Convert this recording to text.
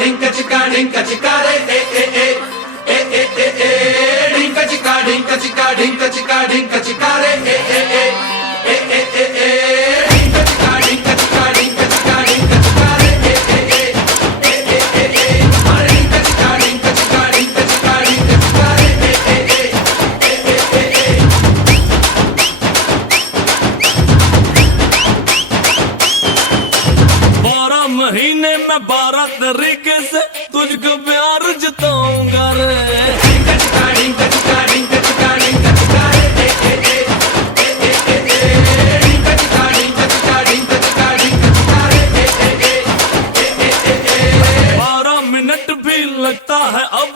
ढिंका चिका रे ढिंका चिका ढिंका चिका ढिंका चिका ढिंका चिका रे ढिंका चिका ढिंका चिका ढिंका चिका ढिंका चिका रे अरे ढिंका चिका ढिंका चिका ढिंका चिका ढिंका चिका रे 12 महीने में 12 तरीके से तुझको प्यार जताऊंगा रे। ढिंका चिका ढिंका चिका ढिंका चिका ढिंका चिका रे ढिंका चिका ढिंका चिका ढिंका चिका ढिंका चिका रे 12 मिनट भी लगता है अब